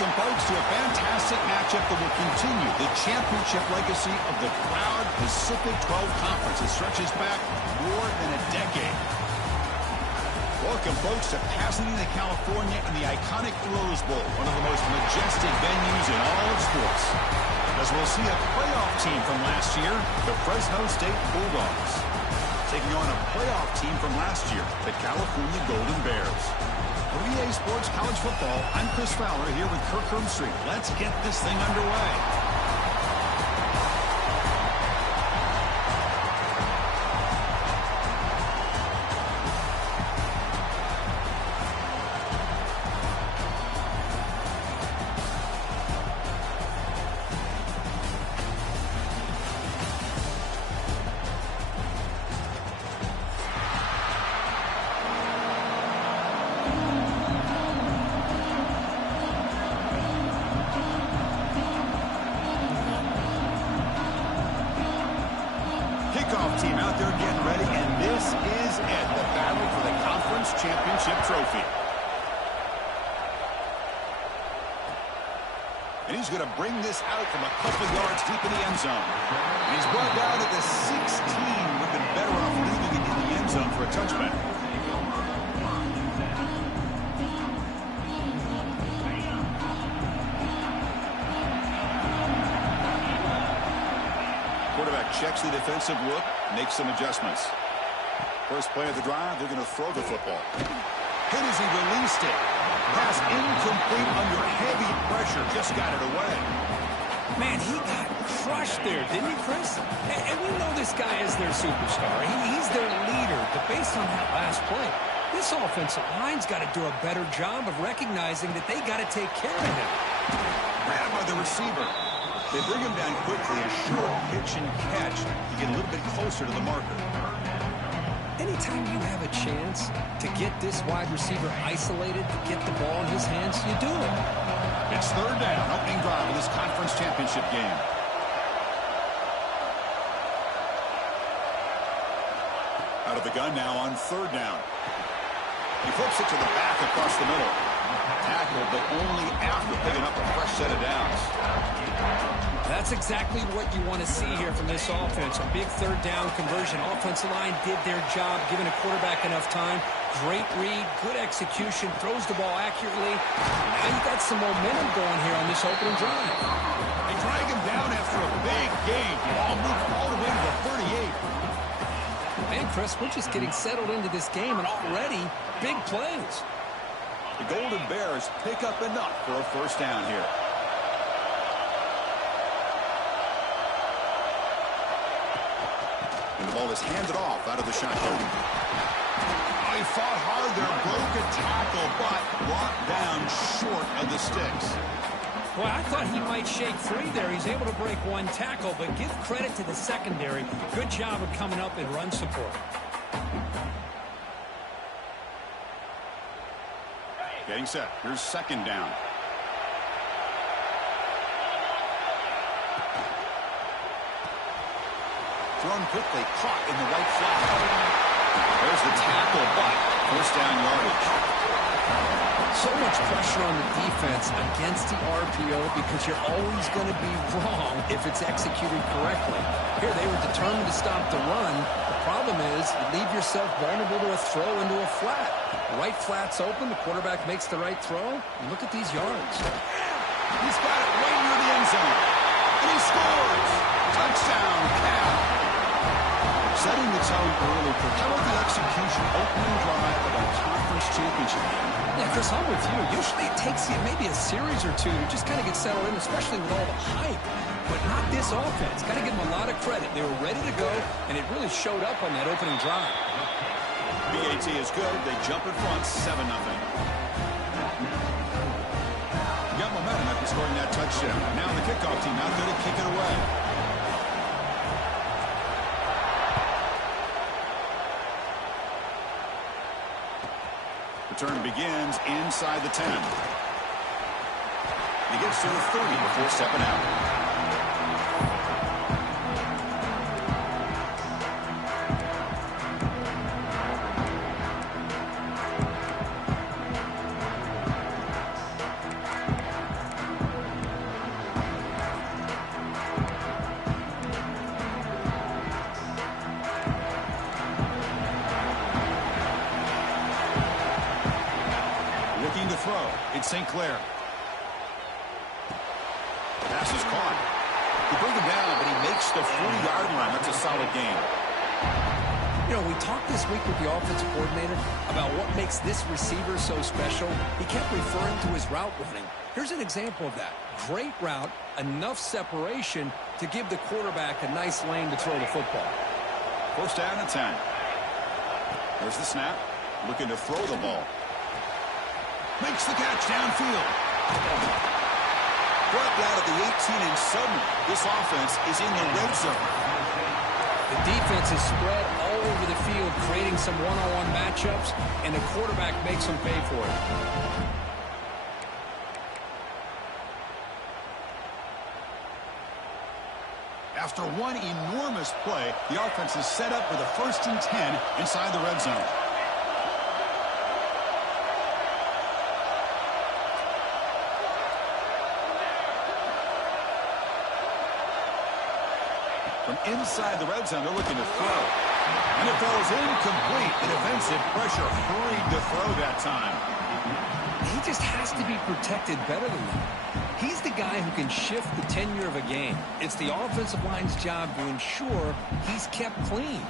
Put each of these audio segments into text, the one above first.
Welcome, folks, to a fantastic matchup that will continue the championship legacy of the proud Pacific 12 Conference that stretches back more than a decade. Welcome, folks, to Pasadena, California in the iconic Rose Bowl, one of the most majestic venues in all of sports. As we'll see a playoff team from last year, the Fresno State Bulldogs, taking on a playoff team from last year, the California Golden Bears. For EA Sports College Football, I'm Chris Fowler here with Kirk Herbstreit. Let's get this thing underway. Team out there getting ready, and this is it, the battle for the conference championship trophy. And he's going to bring this out from a couple yards deep in the end zone. And he's brought down at the 16. Would have been better off leaving it in the end zone for a touchback. Quarterback checks the defensive look, makes some adjustments. First play of the drive, they're going to throw the football. Hit as he released it. Pass incomplete under heavy pressure. Just got it away. Man, he got crushed there, didn't he, Chris? And we know this guy is their superstar. He's their leader. But based on that last play, this offensive line's got to do a better job of recognizing that they got to take care of him. Grabbed by the receiver. They bring him down quickly, a short pitch and catch to get a little bit closer to the marker. Anytime you have a chance to get this wide receiver isolated, to get the ball in his hands, you do it. It's third down, opening drive of this conference championship game. Out of the gun now on third down. He flips it to the back across the middle. Tackle, but only after picking up a fresh set of downs. That's exactly what you want to see here from this offense. A big third down conversion. Offensive line did their job, giving a quarterback enough time. Great read, good execution, throws the ball accurately. Now you got some momentum going here on this opening drive. They drag him down after a big gain. Ball moved all the way to the 38. Man, Chris, we're just getting settled into this game, and already big plays. The Golden Bears pick up enough for a first down here. And the ball is handed off out of the shotgun. Oh, he fought hard there, broke a tackle, but brought down short of the sticks. Boy, I thought he might shake free there. He's able to break one tackle, but give credit to the secondary. Good job of coming up and run support. Getting set. Here's second down. Thrown quickly, caught in the right flat. There's the tackle, but first down yardage. So much pressure on the defense against the RPO because you're always going to be wrong if it's executed correctly. Here, they were determined to stop the run. The problem is you leave yourself vulnerable to a throw into a flat. The right flat's open. The quarterback makes the right throw. Look at these yards. He's got it right near the end zone. And he scores. Touchdown, Cal. Setting the tone early for how about the execution opening drive of a conference championship game. Yeah, Chris, I'm with you. Usually it takes you maybe a series or two to just kind of get settled in, especially with all the hype. But not this offense. Got to give them a lot of credit. They were ready to go, and it really showed up on that opening drive. BAT is good. They jump in front, 7-0. Got momentum after scoring that touchdown. Now the kickoff team out there to kick it away. Return begins inside the 10. He gets to the 30 before stepping out. Looking to throw. It's St. Clair. Pass is caught. They bring him down, but he makes the 40-yard line. That's a solid gain. You know, we talked this week with the offensive coordinator about what makes this receiver so special. He kept referring to his route running. Here's an example of that. Great route, enough separation to give the quarterback a nice lane to throw the football. First down and 10. There's the snap. Looking to throw the ball. Makes the catch downfield. Dropped out of the 18, and suddenly this offense is in the red zone. The defense is spread all over the field, creating some one-on-one matchups, and the quarterback makes them pay for it. After one enormous play, the offense is set up with a 1st and 10 inside the red zone. From inside the red zone, they're looking to throw. And it falls incomplete. The defensive pressure hurried to throw that time. He just has to be protected better than that. He's the guy who can shift the tenure of a game. It's the offensive line's job to ensure he's kept clean.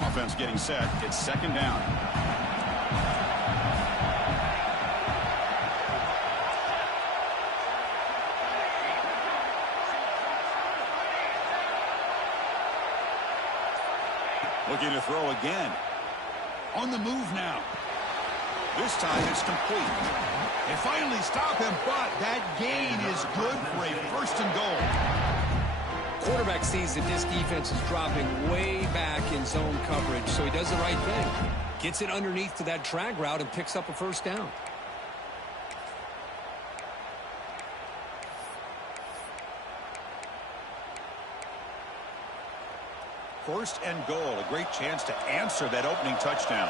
Offense getting set. It's 2nd down. Looking to throw again. On the move now. This time it's complete. They finally stop him, but that gain is good for a 1st and goal. Quarterback sees that this defense is dropping way back in zone coverage, so he does the right thing. Gets it underneath to that drag route and picks up a 1st down. First and goal, a great chance to answer that opening touchdown.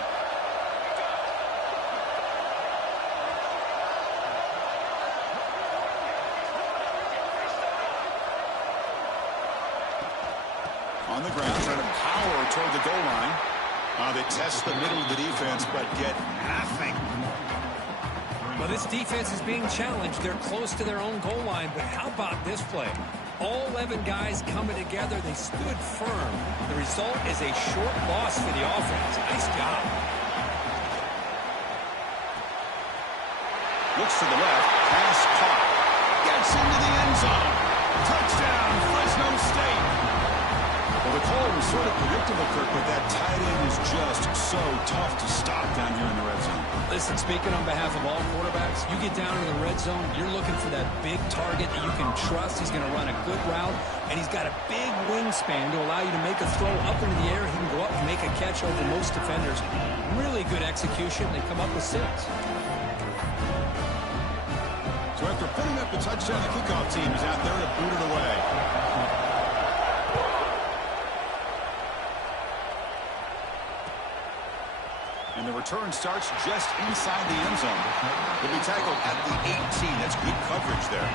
On the ground, trying to power toward the goal line. They test the middle of the defense, but get nothing. Well, this defense is being challenged. They're close to their own goal line, but how about this play? All 11 guys coming together. They stood firm. The result is a short loss for the offense. Nice job. Looks to the left. Pass caught. Gets into the end zone. Touchdown, Fresno State. Well, the call was sort of predictable, Kirk, but that tight end is just so tough to stop down here in the red zone. Listen, speaking on behalf of all quarterbacks, you get down in the red zone, you're looking for that big target that you can trust. He's going to run a good route, and he's got a big wingspan to allow you to make a throw up into the air. He can go up and make a catch over most defenders. Really good execution. They come up with 6. So after putting up the touchdown, the kickoff team is out there to boot it away. And the return starts just inside the end zone. He'll be tackled at the 18. That's good coverage there.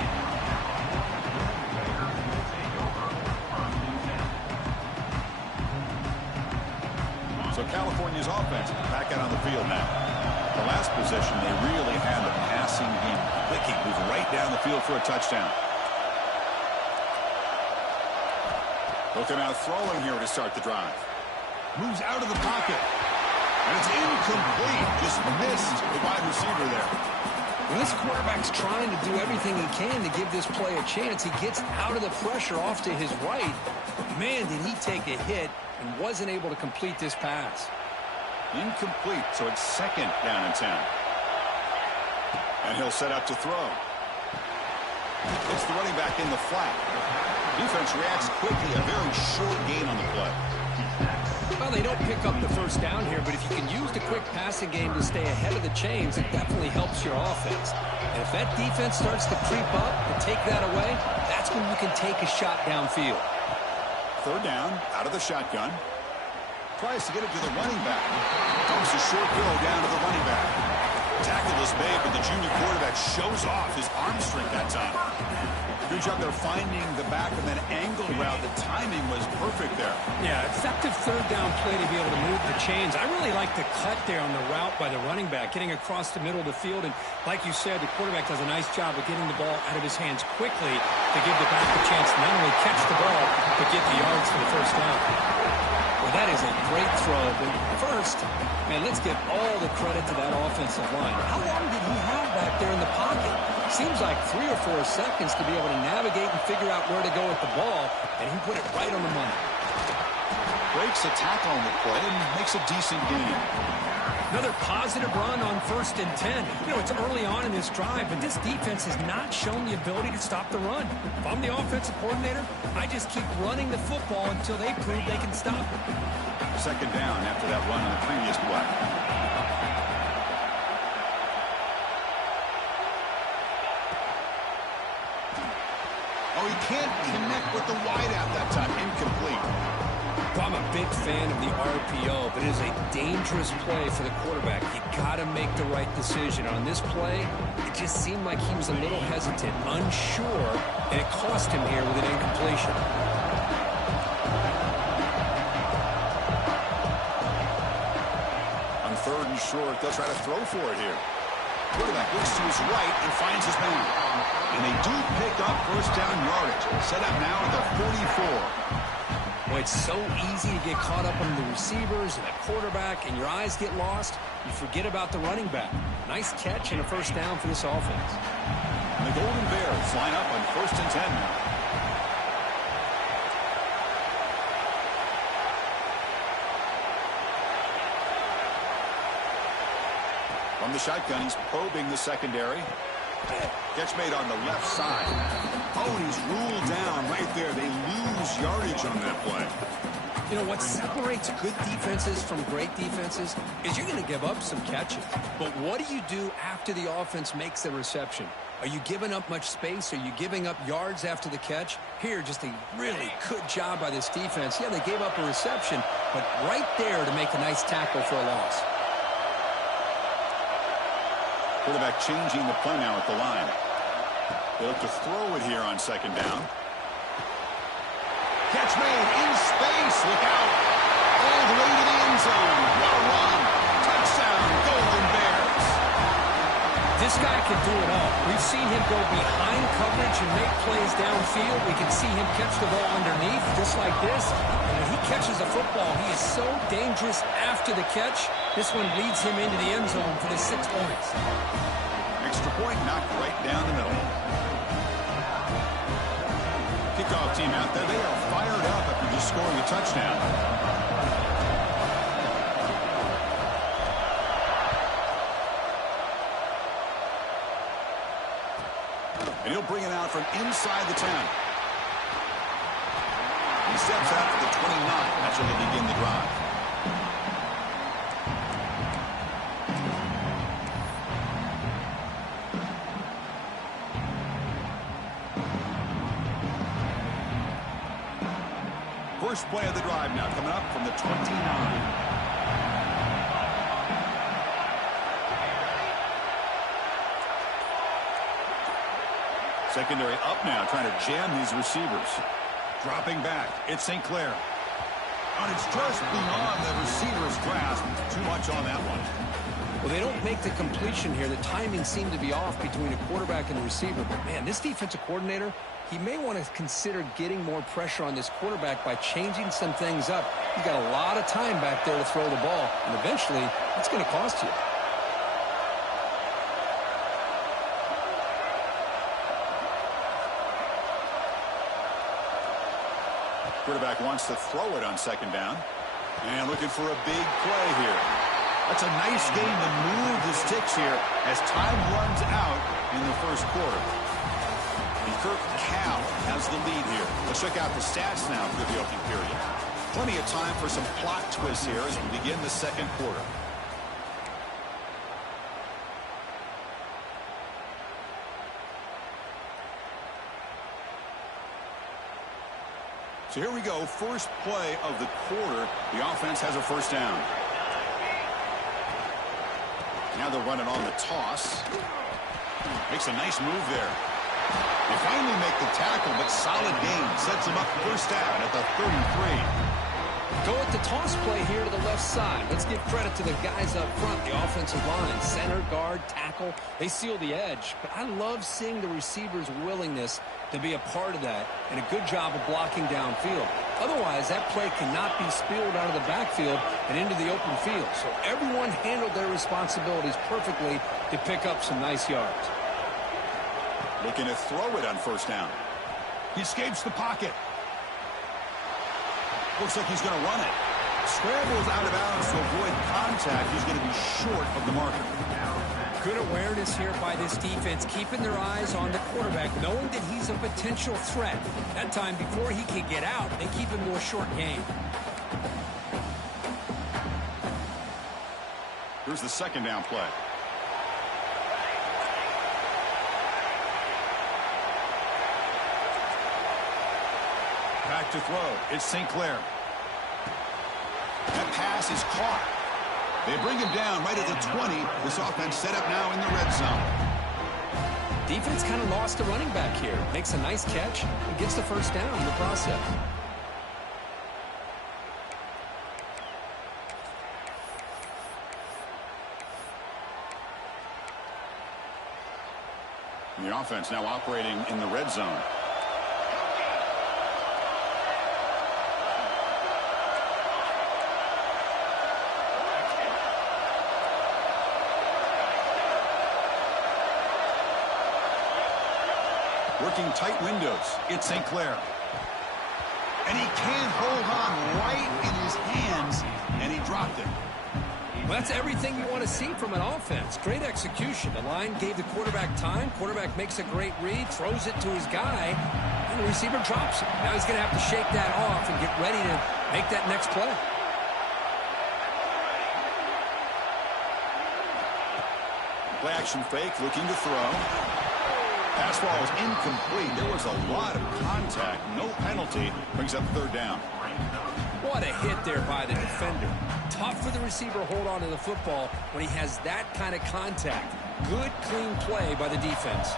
So California's offense back out on the field now. The last possession, they really had the passing game clicking, moving right down the field for a touchdown. Looking out throwing here to start the drive. Moves out of the pocket. And it's incomplete. Just missed the wide receiver there. When this quarterback's trying to do everything he can to give this play a chance, he gets out of the pressure off to his right. Man, did he take a hit and wasn't able to complete this pass. Incomplete, so it's 2nd down and 10. And he'll set up to throw. It's the running back in the flat. Defense reacts quickly. A very short gain on the play. Well, they don't pick up the 1st down here, but if you can use the quick passing game to stay ahead of the chains, it definitely helps your offense. And if that defense starts to creep up and take that away, that's when you can take a shot downfield. 3rd down, out of the shotgun. tries to get it to the running back. Dumps a short throw down to the running back. Tackle is made, but the junior quarterback shows off his arm strength that time. Good job there finding the back and then angle route. The timing was perfect there. Yeah, effective third down play to be able to move the chains. I really like the cut there on the route by the running back, getting across the middle of the field. And like you said, the quarterback does a nice job of getting the ball out of his hands quickly to give the back a chance to not only catch the ball, but get the yards for the first down. Well, that is a great throw. But first, man, let's give all the credit to that offensive line. How long did he have back there in the pocket? Seems like 3 or 4 seconds to be able to navigate and figure out where to go with the ball, and he put it right on the money. Breaks a tackle on the play and makes a decent gain. Another positive run on 1st and 10. You know, it's early on in this drive, but this defense has not shown the ability to stop the run. If I'm the offensive coordinator, I just keep running the football until they prove they can stop it. 2nd down after that run on the previous play. Oh, he can't connect with the wideout that time. Incomplete. Well, I'm a big fan of the RPO, but it is a dangerous play for the quarterback. You got to make the right decision. On this play, it just seemed like he was a little hesitant, unsure, and it cost him here with an incompletion. On 3rd and short, they'll try to throw for it here. Quarterback looks to his right and finds his man. And they do pick up 1st down yardage. Set up now at the 44. Well, it's so easy to get caught up on the receivers and the quarterback, and your eyes get lost. You forget about the running back. Nice catch and a 1st down for this offense. And the Golden Bears line up on 1st and 10 now. From the shotgun, he's probing the secondary. Catch made on the left side. Oh, and he's ruled down right there. They lose yardage on that play. You know, what separates good defenses from great defenses is you're going to give up some catches. But what do you do after the offense makes the reception? Are you giving up much space? Are you giving up yards after the catch? Here, just a really good job by this defense. Yeah, they gave up a reception, but right there to make a nice tackle for a loss. Quarterback changing the play now at the line. They look to throw it here on 2nd down. Catch made in space. Look out. All the way to the end zone. What a run. Touchdown, Golden Bears. This guy can do it all. We've seen him go behind coverage and make plays downfield. We can see him catch the ball underneath just like this. And when he catches a football, he is so dangerous after the catch. This one leads him into the end zone for the 6 points. Extra point knocked right down the middle. Kickoff team out there. They are fired up after just scoring a touchdown. And he'll bring it out from inside the 10. He steps out to the 29. That's where they begin the drive. First play of the drive now coming up from the 29. Secondary up now, trying to jam these receivers. Dropping back, it's St. Clair. And it's just beyond the receiver's grasp. Too much on that one. Well, they don't make the completion here. The timing seemed to be off between a quarterback and a receiver. But, man, this defensive coordinator, he may want to consider getting more pressure on this quarterback by changing some things up. He's got a lot of time back there to throw the ball, and eventually it's going to cost you. Quarterback wants to throw it on 2nd down. And looking for a big play here. That's a nice game to move the sticks here as time runs out in the 1st quarter. And Kirk Cal has the lead here. Let's check out the stats now for the opening period. Plenty of time for some plot twists here as we begin the 2nd quarter. So here we go, first play of the quarter. The offense has a first down. Now they're running on the toss. Makes a nice move there. They finally make the tackle, but solid gain. Sets them up first down at the 33. Go with the toss play here to the left side. Let's give credit to the guys up front, the offensive line, center, guard, tackle. They seal the edge. But I love seeing the receiver's willingness to be a part of that and a good job of blocking downfield. Otherwise, that play cannot be spilled out of the backfield and into the open field. So everyone handled their responsibilities perfectly to pick up some nice yards. Looking to throw it on first down. He escapes the pocket. Looks like he's going to run it. Scrambles out of bounds to avoid contact. He's going to be short of the marker. Good awareness here by this defense, keeping their eyes on the quarterback, knowing that he's a potential threat. That time, before he can get out, they keep him to a short game. Here's the second down play. Back to throw. It's St. Clair. That pass is caught. They bring him down right at the 20. This offense set up now in the red zone. Defense kind of lost a running back here. Makes a nice catch and gets the first down in the process. And the offense now operating in the red zone. Working tight windows. It's St. Clair. And he can't hold on right in his hands, and he dropped it. Well, that's everything you want to see from an offense. Great execution. The line gave the quarterback time. Quarterback makes a great read, throws it to his guy, and the receiver drops it. Now he's going to have to shake that off and get ready to make that next play. Play action fake, looking to throw. Pass ball is incomplete. There was a lot of contact. No penalty. Brings up third down. What a hit there by the defender. Tough for the receiver to hold on to the football when he has that kind of contact. Good, clean play by the defense.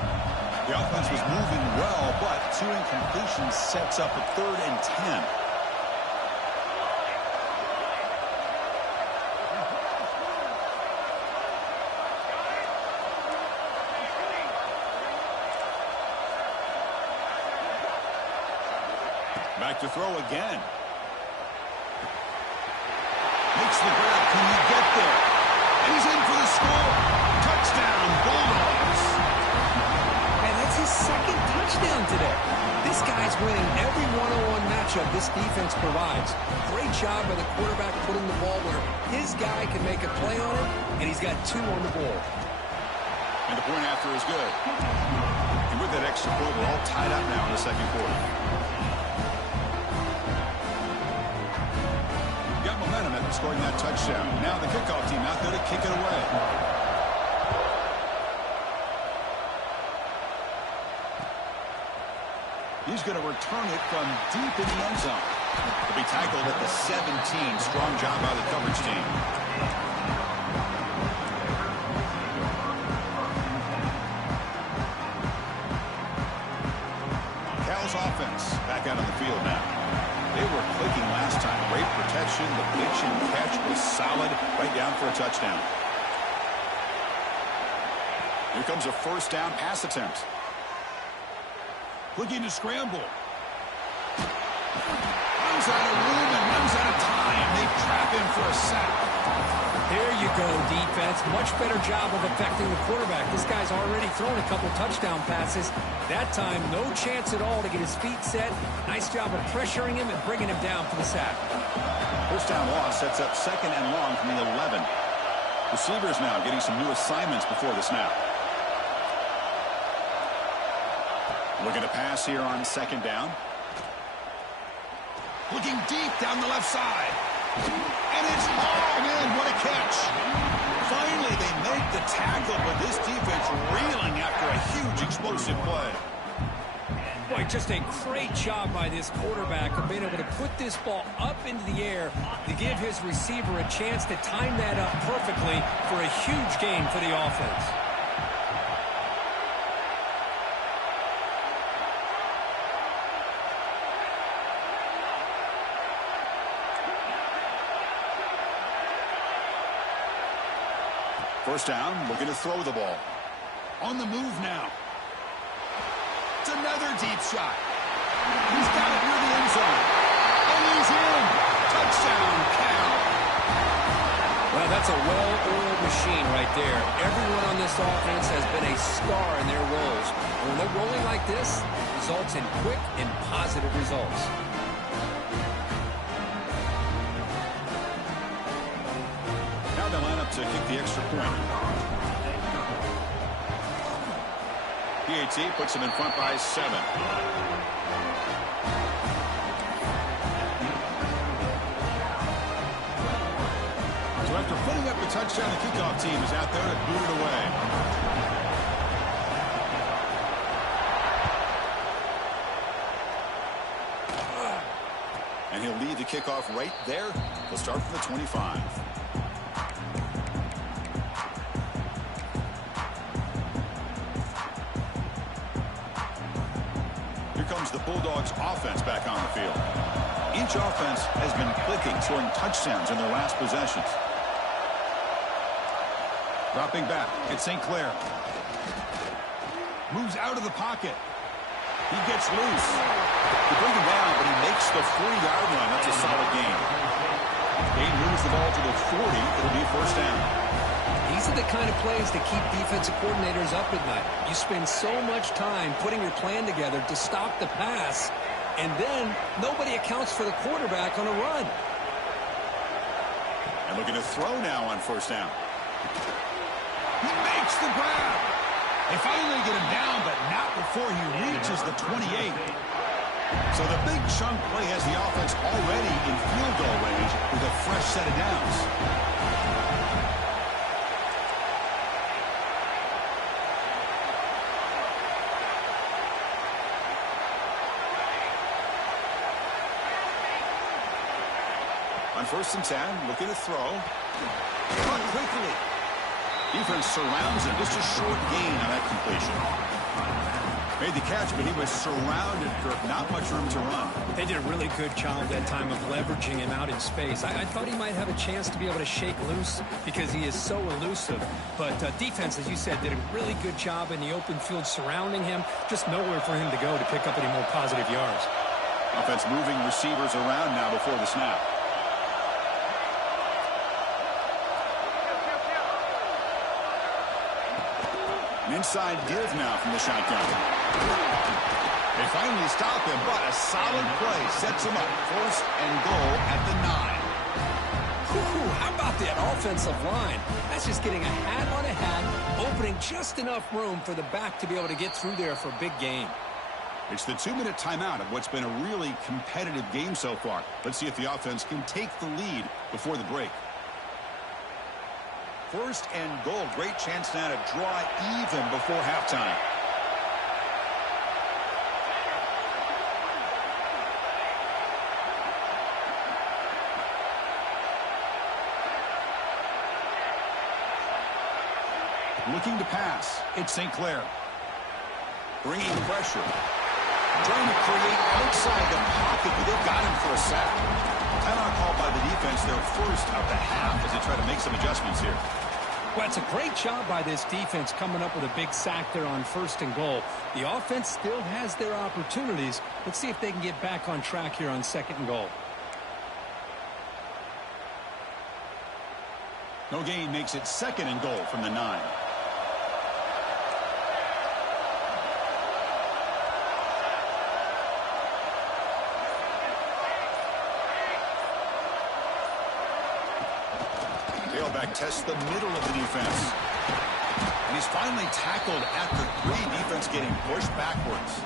The offense was moving well, but two incompletions sets up a 3rd and 10. Back to throw again. Makes the grab. Can he get there? And he's in for the score. Touchdown, Bulldogs. And that's his second touchdown today. This guy's winning every one-on-one matchup this defense provides. Great job by the quarterback putting the ball where his guy can make a play on it, and he's got 2 on the board. And the point after is good. And with that extra point, we're all tied up now in the second quarter. Got momentum after scoring that touchdown. Now the kickoff team out there to kick it away. He's going to return it from deep in the end zone. He'll be tackled at the 17. Strong job by the coverage team. Cal's offense back out on the field now. They were clicking last time. Great protection. The pitch and catch was solid. Right down for a touchdown. Here comes a first down pass attempt. Looking to scramble. Runs out of room and runs out of time. They trap him for a sack. There you go, defense. Much better job of affecting the quarterback. This guy's already thrown a couple touchdown passes. That time, no chance at all to get his feet set. Nice job of pressuring him and bringing him down for the sack. First down loss sets up 2nd and long from the 11. Receivers now getting some new assignments before the snap. Looking to pass here on 2nd down. Looking deep down the left side. And it's hauled in. What a catch. Finally, they make the tackle, but this defense reeling after a huge explosive play. Boy, just a great job by this quarterback of being able to put this ball up into the air to give his receiver a chance to time that up perfectly for a huge gain for the offense. First down, looking to throw the ball. On the move now. It's another deep shot. He's got it near the end zone. And he's in. Touchdown, Cal. Well, that's a well-oiled machine right there. Everyone on this offense has been a star in their roles. And when they're rolling like this, it results in quick and positive results. Now they line up to kick the extra point. PAT puts them in front by 7. So after putting up a touchdown, the kickoff team is out there to boot it away. And he'll lead the kickoff right there. He'll start from the 25. The Bulldogs offense back on the field. Each offense has been clicking, scoring touchdowns in their last possessions. Dropping back, it's St. Clair. Moves out of the pocket. He gets loose. They bring him down, but he makes the 40-yard line. That's a solid gain. He moves the ball to the 40. It'll be first down. These are the kind of plays that keep defensive coordinators up at night. You spend so much time putting your plan together to stop the pass, and then nobody accounts for the quarterback on a run. And looking to throw now on first down. He makes the grab. They finally get him down, but not before he reaches the 28. So the big chunk play has the offense already in field goal range with a fresh set of downs. On first and 10, looking to throw. Caught quickly. Defense surrounds him. Just a short gain on that completion. Made the catch, but he was surrounded for not much room to run. They did a really good job that time of leveraging him out in space. I thought he might have a chance to be able to shake loose because he is so elusive. But defense, as you said, did a really good job in the open field surrounding him. Just nowhere for him to go to pick up any more positive yards. Offense moving receivers around now before the snap. An inside give now from the shotgun. They finally stop him, but a solid play sets him up. First and goal at the 9. How about that offensive line? That's just getting a hat on a hat, opening just enough room for the back to be able to get through there for a big gain. It's the 2-minute timeout of what's been a really competitive game so far. Let's see if the offense can take the lead before the break. First and goal. Great chance now to draw even before halftime. Looking to pass. It's St. Clair. Bringing pressure. Trying to create outside the pocket, but they've got him for a sack. Timeout called by the defense, their first of the half as they try to make some adjustments here. Well, it's a great job by this defense coming up with a big sack there on first and goal. The offense still has their opportunities. Let's see if they can get back on track here on second and goal. No gain makes it second and goal from the 9. Tailback tests the middle of the defense. And he's finally tackled at the 3. Defense getting pushed backwards.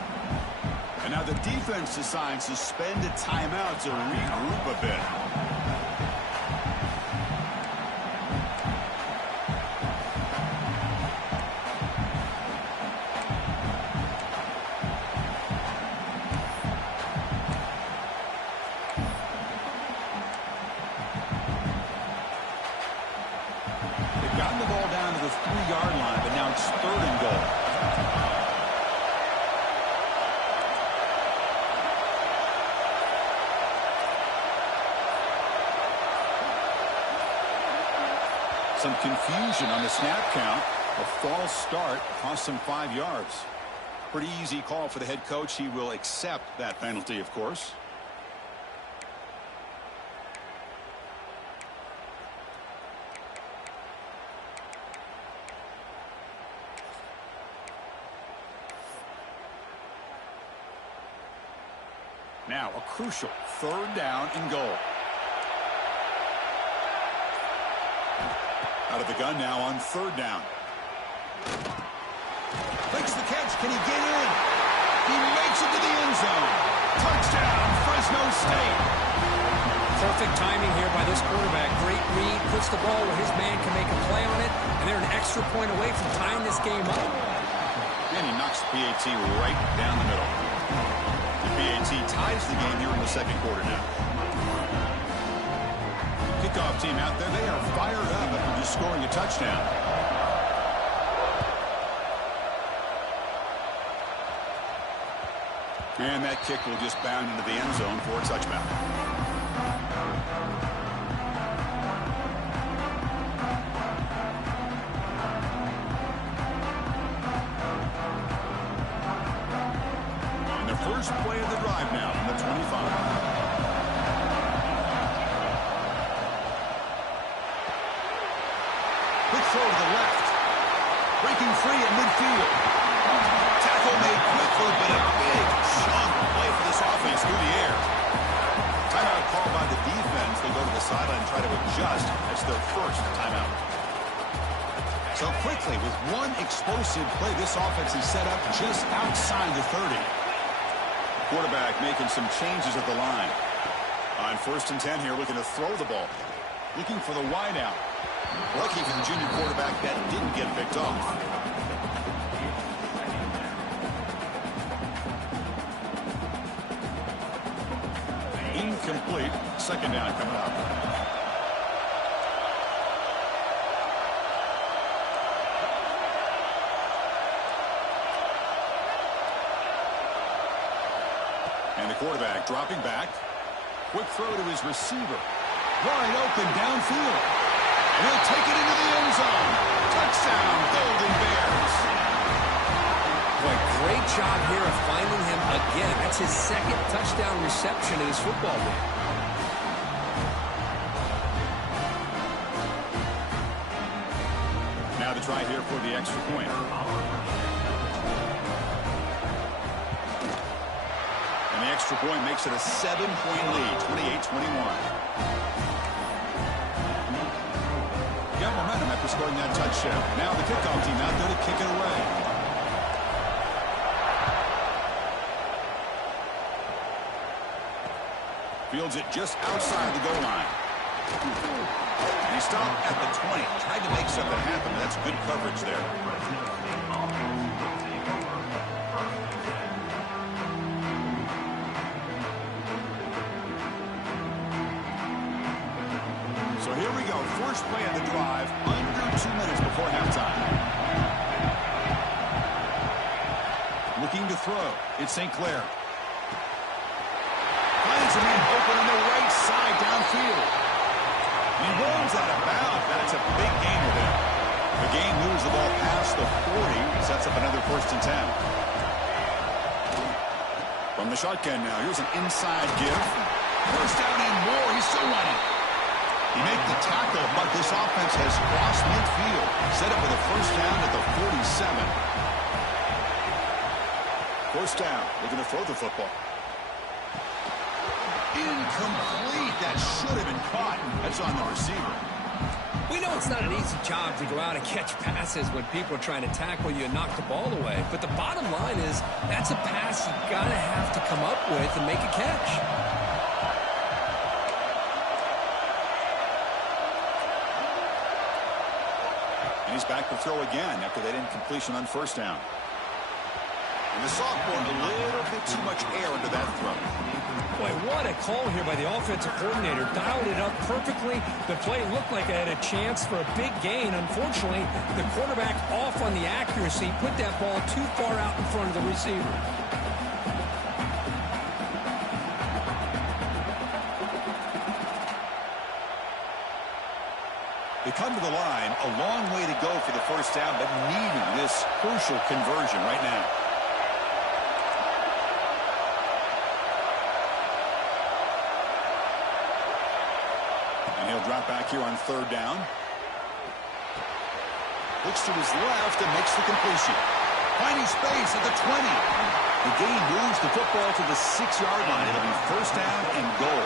And now the defense decides to spend a timeout to regroup a bit. gotten the ball down to the 3-yard line, but now it's 3rd and goal. Some confusion on the snap count. A false start cost him 5 yards. Pretty easy call for the head coach. He will accept that penalty, of course. Now a crucial 3rd down and goal. Out of the gun now on 3rd down. Makes the catch. Can he get in? He makes it to the end zone. Touchdown, Fresno State. Perfect timing here by this quarterback. Great read. Puts the ball where his man can make a play on it. And they're an extra point away from tying this game up. And he knocks the PAT right down the middle. The PAT ties the game here in the 2nd quarter now. Kickoff team out there. They are fired up after just scoring a touchdown. And that kick will just bound into the end zone for a touchback. And the first play of the drive now on the 25. Quick throw to the left. Breaking free at midfield. Tackle made quickly, but a big chunk play for this offense through the air. Timeout called by the defense. They go to the sideline and try to adjust. That's their first timeout. So quickly, with one explosive play, this offense is set up just outside the 30. Quarterback making some changes at the line. On 1st and 10 here, looking to throw the ball. Looking for the wide out. Lucky for the junior quarterback that didn't get picked off. Incomplete. 2nd down coming up. And the quarterback dropping back. Quick throw to his receiver. Wide open downfield. And he'll take it into the end zone. Touchdown, Golden Bears. Boy, great job here of finding him again. That's his 2nd touchdown reception in his football game. Now to try here for the extra point. And the extra point makes it a 7-point lead, 28-21. Got momentum after scoring that touchdown. Now the kickoff team out there to kick it away. Fields it just outside the goal line. And he stopped at the 20. Tried to make something happen, but that's good coverage there. So here we go. First play of the drive, under 2 minutes before halftime. Looking to throw. It's St. Clair. Finds a man open on the right side downfield. And he rolls out of bounds. That's a big gain of him. The game moves the ball past the 40. Sets up another 1st and 10. From the shotgun now. Here's an inside give. First down and more. He's still running. He made the tackle, but this offense has crossed midfield. Set up with a first down at the 47. First down. Looking to throw the football. Incomplete. That should have been caught. That's on the receiver. We know it's not an easy job to go out and catch passes when people are trying to tackle you and knock the ball away. But the bottom line is that's a pass you gotta have to come up with and make a catch. And he's back to throw again after that incompletion on first down. And the sophomore, a little bit too much air under that throw. Boy, what a call here by the offensive coordinator. Dialed it up perfectly. The play looked like it had a chance for a big gain. Unfortunately, the quarterback off on the accuracy, put that ball too far out in front of the receiver. They come to the line, a long way to go for the first down, but needing this crucial conversion right now. And he'll drop back here on third down. Looks to his left and makes the completion. Finding space at the 20. The gain moves the football to the 6-yard line. It'll be first down and goal.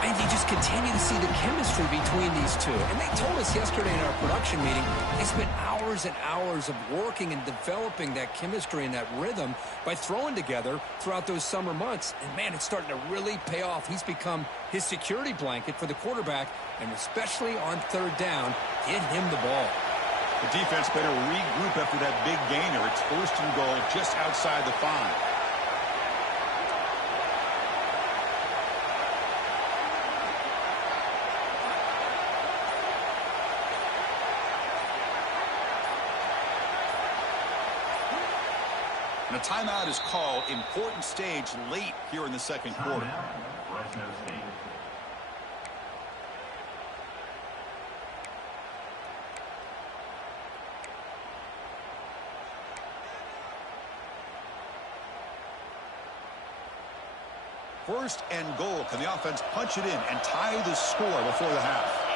And you just continue to see the chemistry between these two. And they told us yesterday in our production meeting, they spent hours and hours of working and developing that chemistry and that rhythm by throwing together throughout those summer months. And, man, it's starting to really pay off. He's become his security blanket for the quarterback, and especially on third down, get him the ball. The defense better regroup after that big gainer. It's first and goal just outside the 5. And a timeout is called. Important stage late here in the second quarter. Fresno State. First and goal. Can the offense punch it in and tie the score before the half?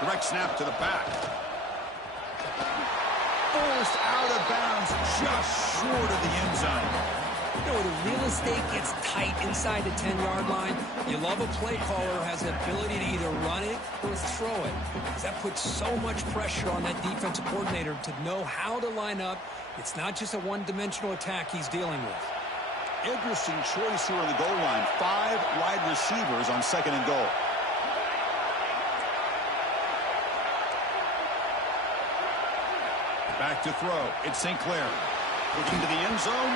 Direct snap to the back. Forced out of bounds just short of the end zone. You know, the real estate gets tight inside the 10-yard line. You love a play caller who has the ability to either run it or throw it, because that puts so much pressure on that defensive coordinator to know how to line up. It's not just a one-dimensional attack he's dealing with. Interesting choice here on the goal line. 5 wide receivers on second and goal. Back to throw. It's St. Clair. Looking to the end zone.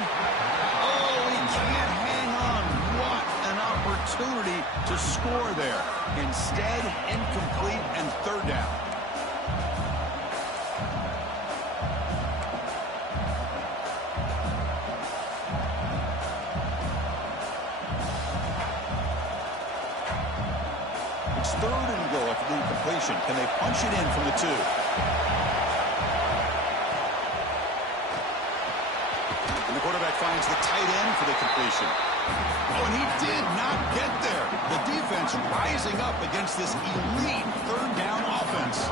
Oh, he can't hang on. What an opportunity to score there. Instead, incomplete and third down. It's third and goal after the incompletion. Can they punch it in from the 2? The quarterback finds the tight end for the completion. Oh, and he did not get there. The defense rising up against this elite third down offense.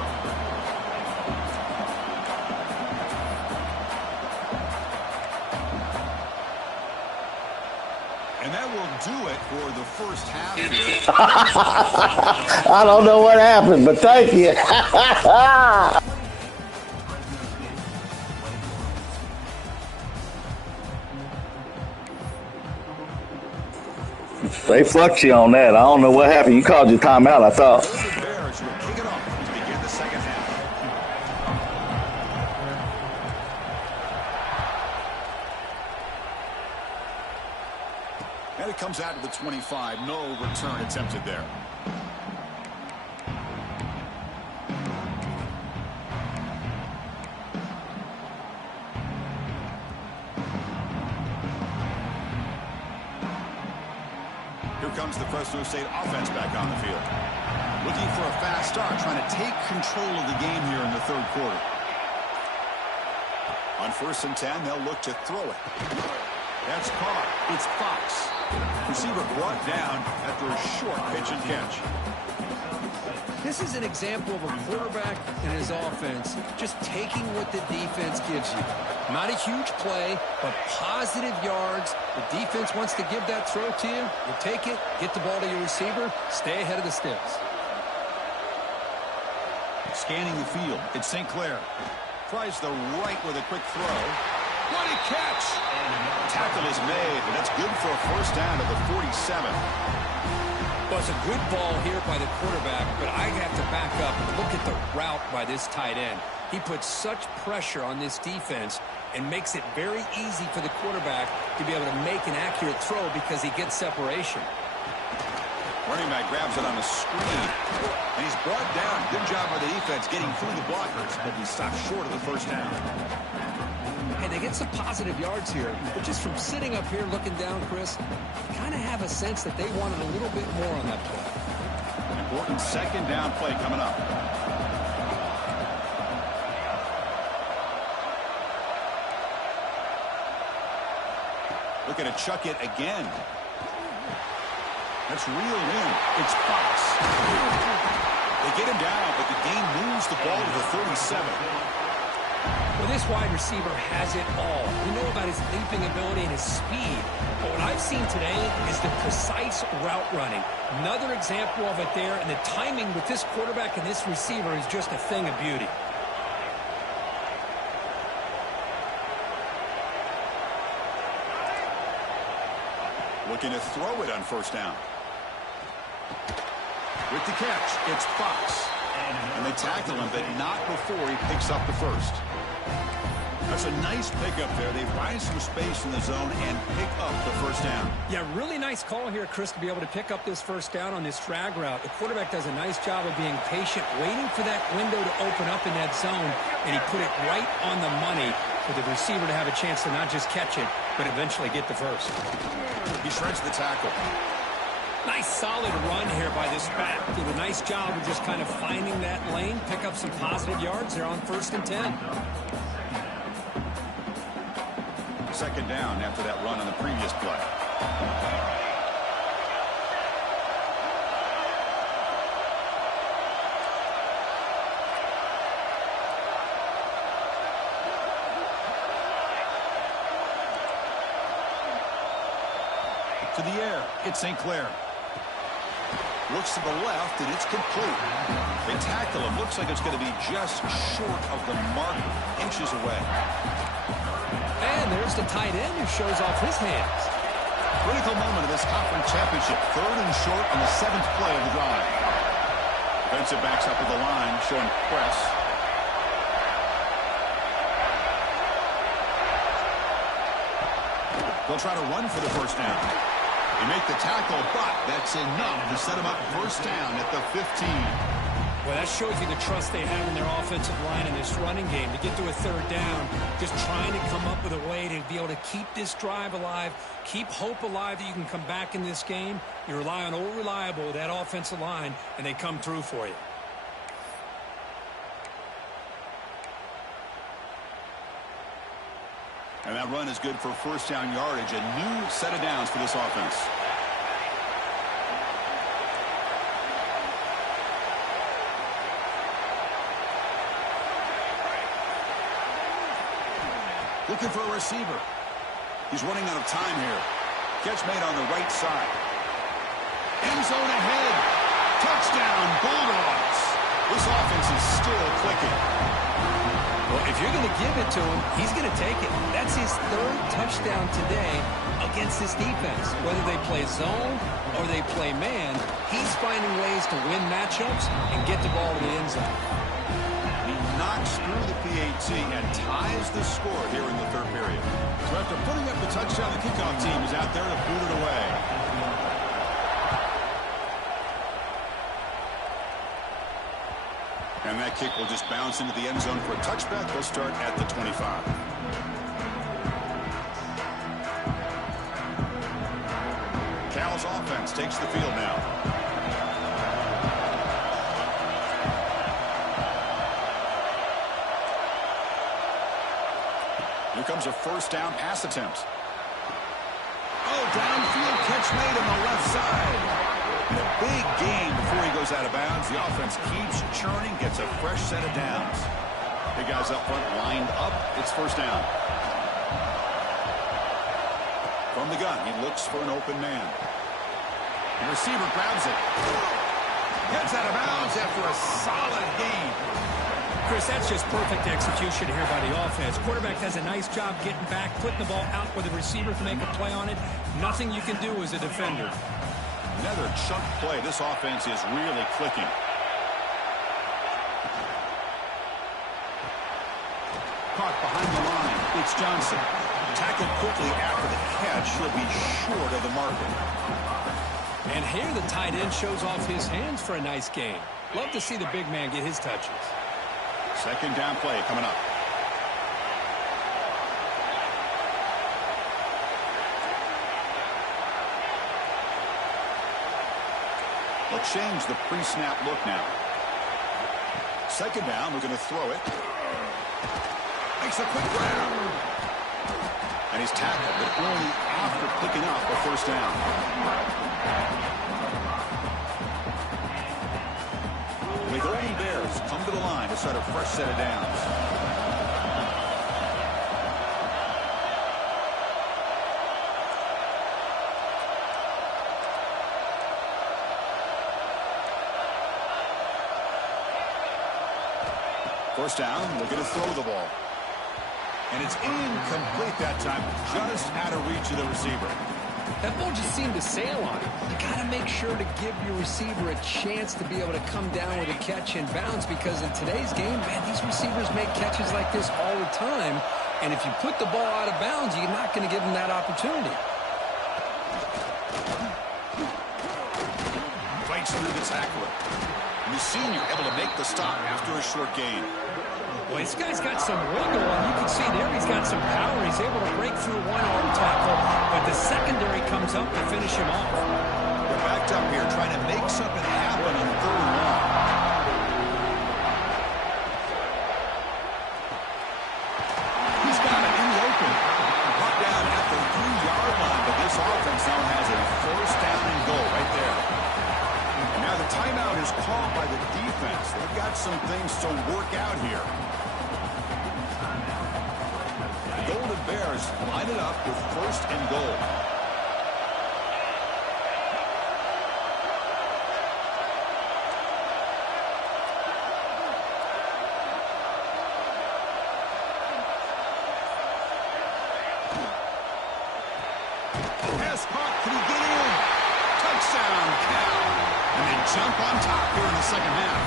And that will do it for the first half here. I don't know what happened, but thank you. They fucked you on that. I don't know what happened. You called your timeout, I thought. The Bears will kick it off to begin the second half. And it comes out to the 25. No return attempted there. Comes the Fresno State offense back on the field. Looking for a fast start, trying to take control of the game here in the third quarter. On 1st and 10, they'll look to throw it. That's caught. It's Fox. Receiver brought down after a short pitch and catch. This is an example of a quarterback and his offense just taking what the defense gives you. Not a huge play, but positive yards. The defense wants to give that throw to you. You take it, get the ball to your receiver, stay ahead of the sticks. Scanning the field, it's St. Clair. Tries the right with a quick throw. What a catch! Tackle is made, but that's good for a first down to the 47. Well, it's a good ball here by the quarterback, but I have to back up and look at the route by this tight end. He puts such pressure on this defense and makes it very easy for the quarterback to be able to make an accurate throw because he gets separation. Running back grabs it on a screen, and he's brought down. Good job by the defense getting through the blockers, but he stopped short of the first down. Hey, they get some positive yards here, but just from sitting up here looking down, Chris, you kind of have a sense that they wanted a little bit more on that play. Important second down play coming up. Looking to chuck it again. That's reeled in. It's Fox. They get him down, but the game moves the ball to the 37. Well, this wide receiver has it all. We know about his leaping ability and his speed. But what I've seen today is the precise route running. Another example of it there, and the timing with this quarterback and this receiver is just a thing of beauty. Looking to throw it on first down. With the catch, it's Fox. And they tackle him, but not before he picks up the first. That's a nice pickup there. They find some space in the zone and pick up the first down. Yeah, really nice call here, Chris, to be able to pick up this first down on this drag route. The quarterback does a nice job of being patient, waiting for that window to open up in that zone, and he put it right on the money for the receiver to have a chance to not just catch it, but eventually get the first. He shreds the tackle. Nice solid run here by this back. Did a nice job of just kind of finding that lane, pick up some positive yards there on 1st and 10. Second down after that run on the previous play. To the air, it's St. Clair. Looks to the left, and it's complete. They tackle him. Looks like it's going to be just short of the mark, inches away. And there's the tight end who shows off his hands. Critical moment of this conference championship. 3rd and short on the 7th play of the drive. Defensive backs up with the line, showing press. They'll try to run for the first down. They make the tackle, but that's enough to set them up first down at the 15. Well, that shows you the trust they have in their offensive line in this running game. To get to a 3rd down, just trying to come up with a way to be able to keep this drive alive, keep hope alive that you can come back in this game. You rely on old reliable, that offensive line, and they come through for you. And that run is good for first down yardage. A new set of downs for this offense. Looking for a receiver. He's running out of time here. Catch made on the right side. End zone ahead. Touchdown, Bulldogs. This offense is still clicking. Well, if you're going to give it to him, he's going to take it. That's his 3rd touchdown today against this defense. Whether they play zone or they play man, he's finding ways to win matchups and get the ball to the end zone. He knocks through the PAT and ties the score here in the 3rd period. So after putting up the touchdown, the kickoff team is out there to boot it away. And that kick will just bounce into the end zone for a touchback. They'll start at the 25. Cal's offense takes the field now. Here comes a first down pass attempt. Oh, downfield catch made on the left side. And a big gain before he goes out of bounds. The offense keeps churning, gets a fresh set of downs. Big guys up front lined up. It's first down. From the gun, he looks for an open man. The receiver grabs it. Gets out of bounds after a solid gain. Chris, that's just perfect execution here by the offense. Quarterback does a nice job getting back, putting the ball out where the receiver can make a play on it. Nothing you can do as a defender. Another chunk play. This offense is really clicking. Caught behind the line. It's Johnson. Tackled quickly after the catch. He'll be short of the marker. And here the tight end shows off his hands for a nice gain. Love to see the big man get his touches. Second down play coming up. They'll change the pre-snap look now. Second down, we're going to throw it. Makes a quick grab. And he's tackled, but only after picking up a first down. The Golden Bears come to the line to start a fresh set of downs. First down, we're going to throw the ball. And it's incomplete that time, just out of reach of the receiver. That ball just seemed to sail on him. You got to make sure to give your receiver a chance to be able to come down with a catch in bounds, because in today's game, man, these receivers make catches like this all the time. And if you put the ball out of bounds, you're not going to give them that opportunity. Fights through the tackler. And the senior able to make the stop after a short gain. Boy, this guy's got some wiggle, and you can see there he's got some power. He's able to break through one arm tackle, but the secondary comes up to finish him off. They're backed up here trying to make something happen on third and long. He's got it in the open. Brought down at the 3-yard line, but this offense now has a first down and goal right there. And now the timeout is called by the defense. They've got some things to work out here. Golden Bears line it up with first and goal. Pass caught. Can he get in? Touchdown, Cal. And they jump on top here in the second half.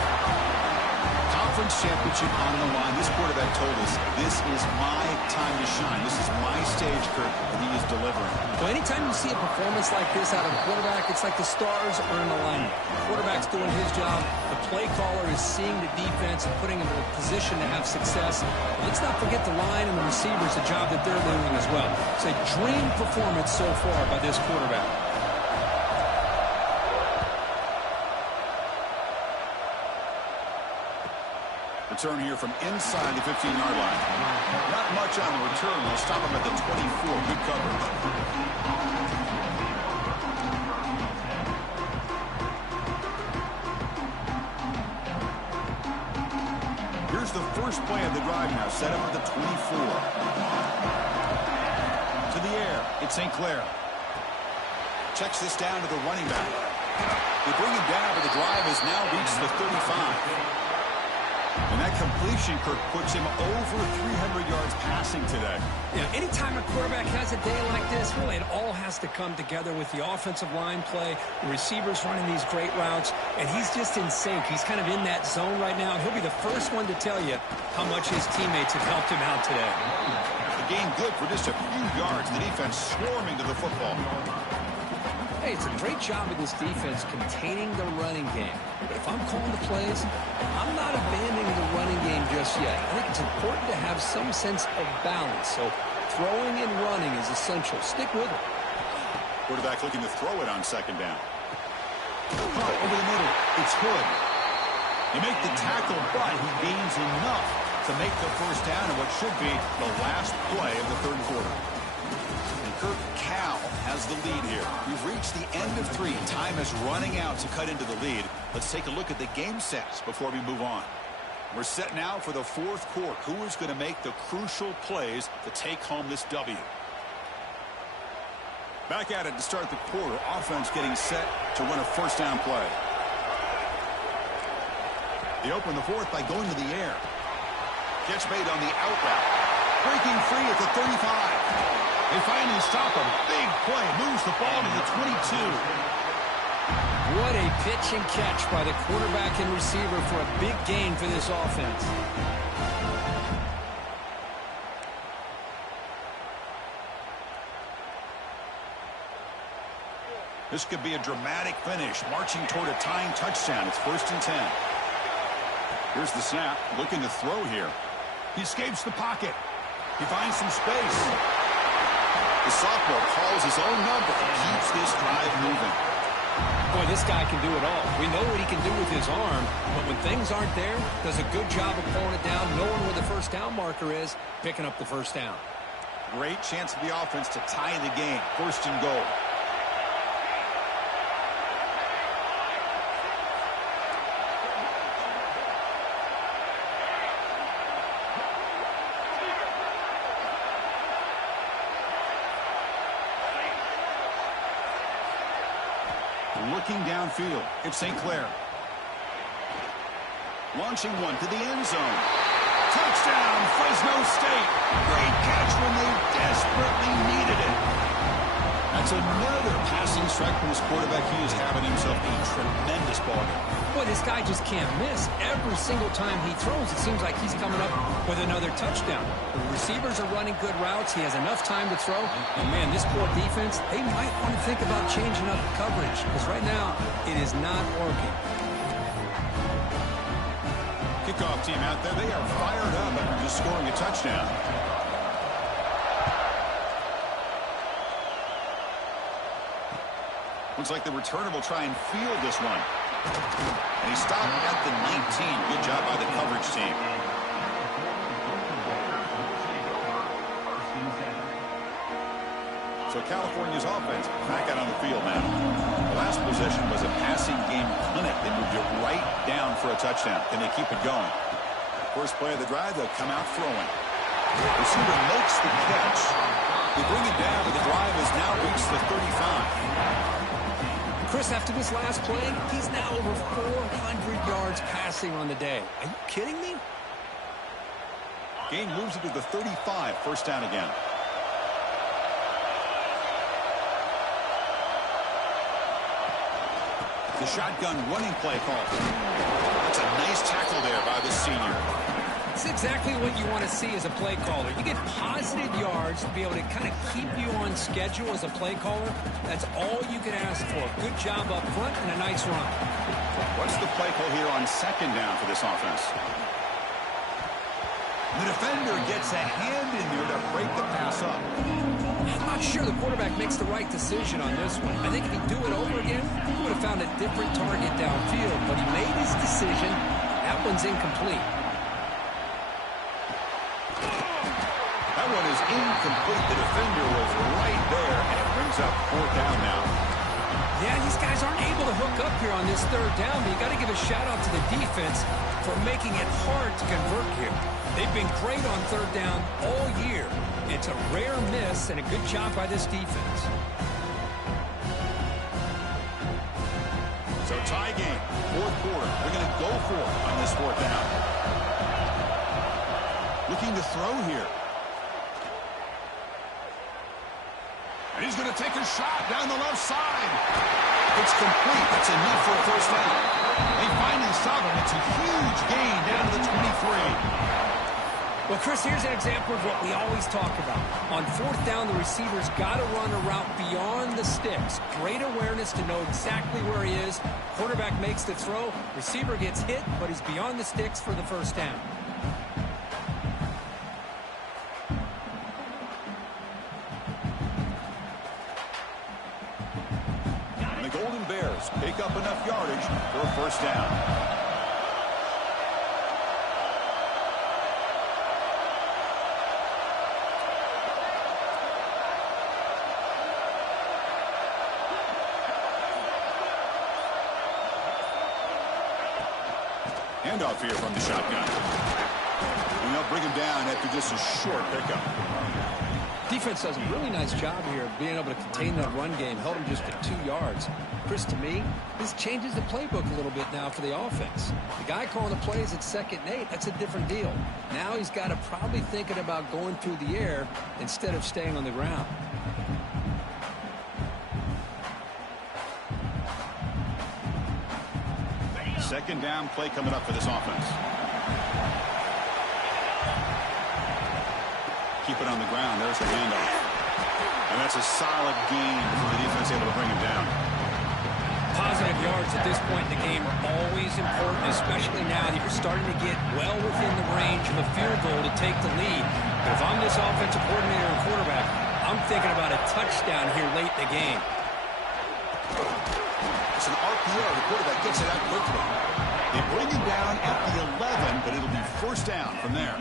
Conference championship on the line. This quarterback told us, this is my time to shine. This is my stage, Kurt, and he is delivering. Well, anytime you see a performance like this out of a quarterback, it's like the stars are in alignment. The quarterback's doing his job. The play caller is seeing the defense and putting him in a position to have success. Let's not forget the line and the receivers, the job that they're doing as well. It's a dream performance so far by this quarterback. Return here from inside the 15-yard line. Not much on the return. They'll stop him at the 24. Good coverage. Here's the first play of the drive now. Set up at the 24. To the air. It's St. Clair. Checks this down to the running back. They bring him down, but the drive has now reached the 35. And that completion, Kirk, puts him over 300 yards passing today. Yeah, anytime a quarterback has a day like this, really it all has to come together with the offensive line play, the receivers running these great routes, and he's just in sync. He's kind of in that zone right now, and he'll be the first one to tell you how much his teammates have helped him out today. The game good for just a few yards. The defense swarming to the football. Hey, it's a great job of this defense containing the running game. But if I'm calling the plays, I'm not abandoning the running game just yet. I think it's important to have some sense of balance. So throwing and running is essential. Stick with it. Quarterback looking to throw it on second down. Oh, over the middle. It's Hood. They make the tackle, but he gains enough to make the first down in what should be the last play of the third quarter. Kirk, Cal has the lead here. We've reached the end of 3. Time is running out to cut into the lead. Let's take a look at the game sets before we move on. We're set now for the fourth quarter. Who is going to make the crucial plays to take home this W? Back at it to start the quarter. Offense getting set to run a first down play. They open the fourth by going to the air. Gets made on the out route. Breaking free at the 35. They finally stop him. Big play. Moves the ball to the 22. What a pitch and catch by the quarterback and receiver for a big gain for this offense. This could be a dramatic finish, marching toward a tying touchdown. It's 1st and 10. Here's the snap, looking to throw here. He escapes the pocket. He finds some space. The sophomore calls his own number and keeps this drive moving. Boy, this guy can do it all. We know what he can do with his arm, but when things aren't there, does a good job of pulling it down, knowing where the first down marker is, picking up the first down. Great chance for the offense to tie the game. 1st and goal. Looking downfield, it's St. Clair. Launching one to the end zone. Touchdown, Fresno State. Great catch when they desperately needed it. That's another passing strike from his quarterback. He is having himself a tremendous ball game. Boy, this guy just can't miss. Every single time he throws, it seems like he's coming up with another touchdown. The receivers are running good routes. He has enough time to throw. And, man, this poor defense, they might want to think about changing up coverage because right now it is not working. Kickoff team out there, they are fired up after just scoring a touchdown. Looks like the returner will try and field this one. And he stopped at the 19. Good job by the coverage team. So California's offense back out on the field now. The last possession was a passing game clinic. They moved it right down for a touchdown. Can they keep it going? First play of the drive, they'll come out throwing. Receiver makes the catch. They bring it down, but the drive has now reached the 35. Chris, after this last play, he's now over 400 yards passing on the day. Are you kidding me? Gain moves it to the 35. First down again. The shotgun running play call. That's a nice tackle there by the senior. It's exactly what you want to see as a play caller. You get positive yards to be able to kind of keep you on schedule as a play caller. That's all you can ask for. Good job up front and a nice run. What's the play call here on 2nd down for this offense? The defender gets a hand in there to break the pass up. I'm not sure the quarterback makes the right decision on this one. I think if he'd do it over again, he would have found a different target downfield. But he made his decision. That one's incomplete. That one is incomplete. The defender was right there, and it brings up 4th down now. Yeah, these guys aren't able to hook up here on this 3rd down, but you got to give a shout-out to the defense for making it hard to convert here. They've been great on 3rd down all year. It's a rare miss and a good job by this defense. So tie game, 4th quarter. We're going to go for it on this 4th down. Looking to throw here. And he's going to take a shot down the left side. It's complete. That's enough for a first down. They finally stop him. It's a huge gain down to the 23. Well, Chris, here's an example of what we always talk about. On 4th down, the receiver's got to run a route beyond the sticks. Great awareness to know exactly where he is. Quarterback makes the throw. Receiver gets hit, but he's beyond the sticks for the first down. And the Golden Bears pick up enough yardage for a first down. Handoff here from the shotgun. And they'll bring him down after just a short pickup. Defense does a really nice job here of being able to contain that run game. Held him just at 2 yards. Chris, to me, this changes the playbook a little bit now for the offense. The guy calling the plays at 2nd and 8, that's a different deal. Now he's got to probably thinking about going through the air instead of staying on the ground. Second down play coming up for this offense. Keep it on the ground. There's the handoff. And that's a solid gain before the defense able to bring him down. Positive yards at this point in the game are always important, especially now that you're starting to get well within the range of a field goal to take the lead. But if I'm this offensive coordinator and quarterback, I'm thinking about a touchdown here late in the game. It's an RPO. The quarterback gets it out quickly. They bring him down at the 11, but it'll be first down from there.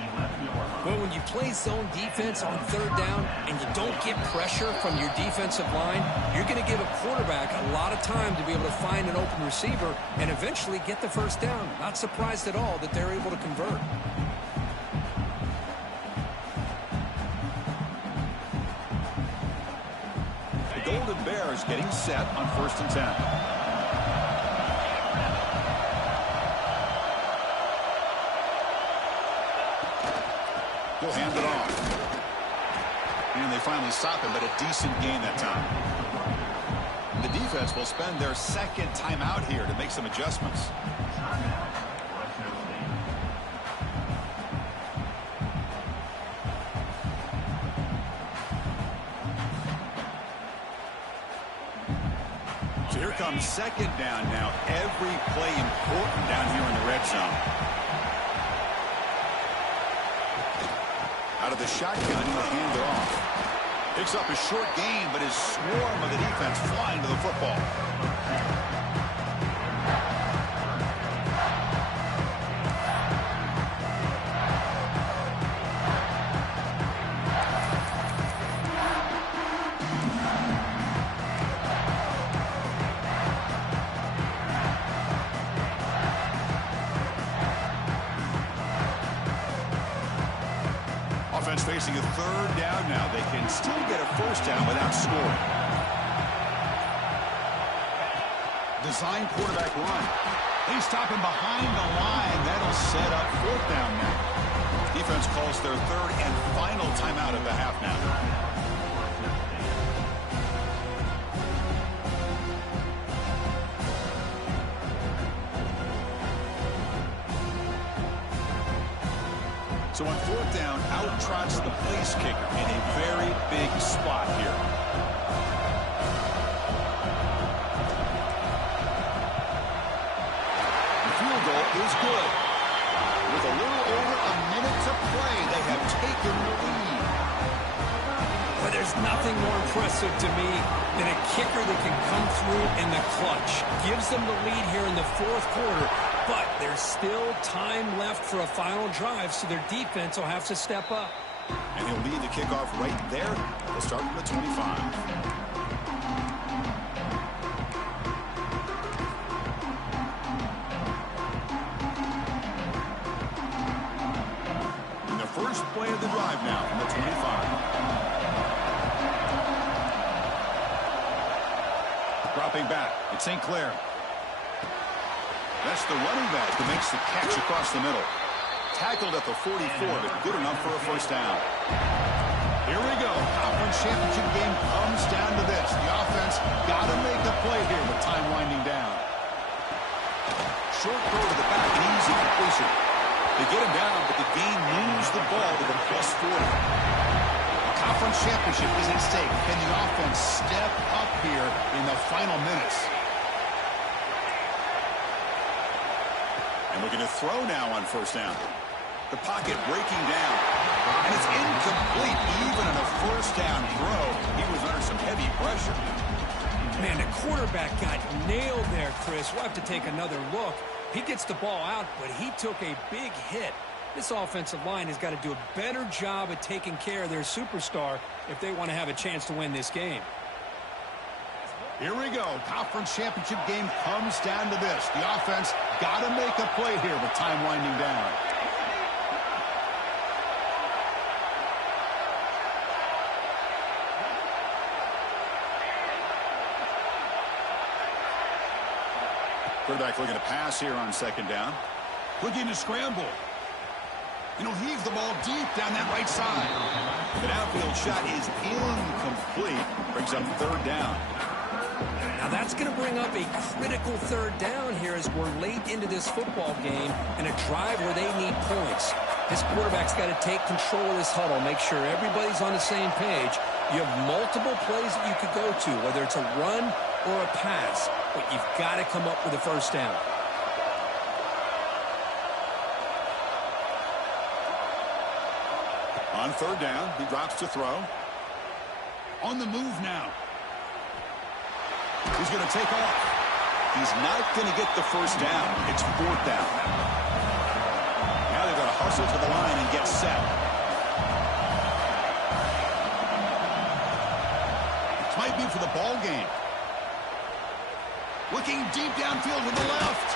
Well, when you play zone defense on 3rd down and you don't get pressure from your defensive line, you're going to give a quarterback a lot of time to be able to find an open receiver and eventually get the first down. Not surprised at all that they're able to convert. The Golden Bears getting set on 1st and 10. He'll hand it off. And they finally stop him, but a decent gain that time. The defense will spend their 2nd timeout here to make some adjustments. So here comes 2nd down now. Every play important down here in the red zone. Out of the shotgun, he'll hand it off. Picks up a short gain, but his swarm of the defense flying to the football. Facing a 3rd down now. They can still get a first down without scoring. Design quarterback run. They stop him behind the line. That'll set up 4th down now. Defense calls their 3rd and final timeout of the half now. So on 4th down, out trots the place kicker in a very big spot here. The field goal is good. With a little over a minute to play, they have taken the lead. But there's nothing more impressive to me than a kicker that can come through in the clutch. Gives them the lead here in the 4th quarter. But there's still time left for a final drive, so their defense will have to step up. And he'll lead the kickoff right there. They'll start from the 25. And the first play of the drive now from the 25. Dropping back, it's St. Clair. That's the running back that makes the catch across the middle. Tackled at the 44, but good enough for a first down. Here we go. Conference championship game comes down to this. The offense got to make a play here with time winding down. Short throw to the back, an easy completion. They get him down, but the game moves the ball to the +40. A conference championship is at stake. Can the offense step up here in the final minutes? And looking to throw now on 1st down. The pocket breaking down. And it's incomplete. Even on a 1st down throw, he was under some heavy pressure. Man, the quarterback got nailed there, Chris. We'll have to take another look. He gets the ball out, but he took a big hit. This offensive line has got to do a better job of taking care of their superstar if they want to have a chance to win this game. Here we go. Conference championship game comes down to this. The offense got to make a play here with time winding down. Quarterback looking to pass here on second down. Looking to scramble. And he'll heave the ball deep down that right side. The downfield shot is incomplete. Brings up third down. Now that's going to bring up a critical third down here as we're late into this football game and a drive where they need points. This quarterback's got to take control of this huddle, make sure everybody's on the same page. You have multiple plays that you could go to, whether it's a run or a pass, but you've got to come up with a first down. On third down, he drops to throw. On the move now. He's going to take off. He's not going to get the first down. It's fourth down. Now they've got to hustle to the line and get set. This might be for the ball game. Looking deep downfield with the left.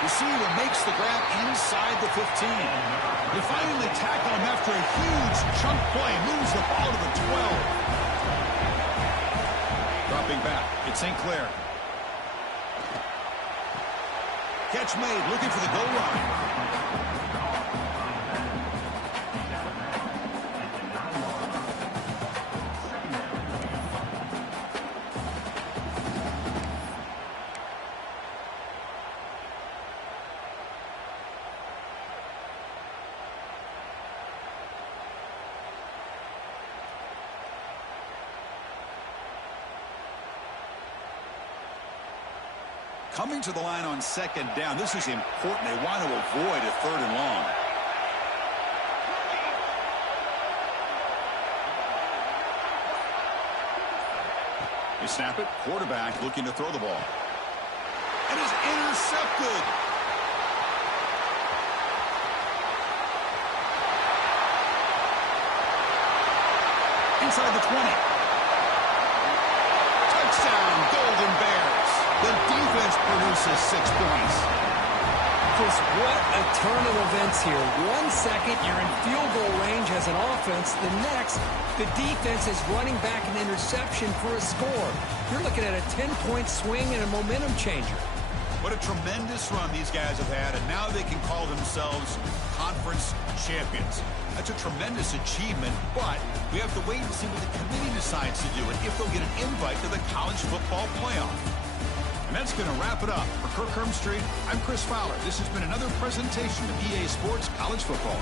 Receiver makes the grab inside the 15. They finally tackle him after a huge chunk play. Moves the ball to the 12. Dropping back, it's St. Clair. Catch made, looking for the goal line. Coming to the line on second down. This is important. They want to avoid a third and long. They snap it. Quarterback looking to throw the ball. It is intercepted. Inside the 20. Touchdown, Golden Bears. The defense produces 6 points. Chris, what a turn of events here. 1 second, you're in field goal range as an offense. The next, the defense is running back an interception for a score. You're looking at a 10-point swing and a momentum changer. What a tremendous run these guys have had, and now they can call themselves conference champions. That's a tremendous achievement, but we have to wait and see what the committee decides to do and if they'll get an invite to the college football playoff. And that's going to wrap it up. For Kirk Street, I'm Chris Fowler. This has been another presentation of EA Sports College Football.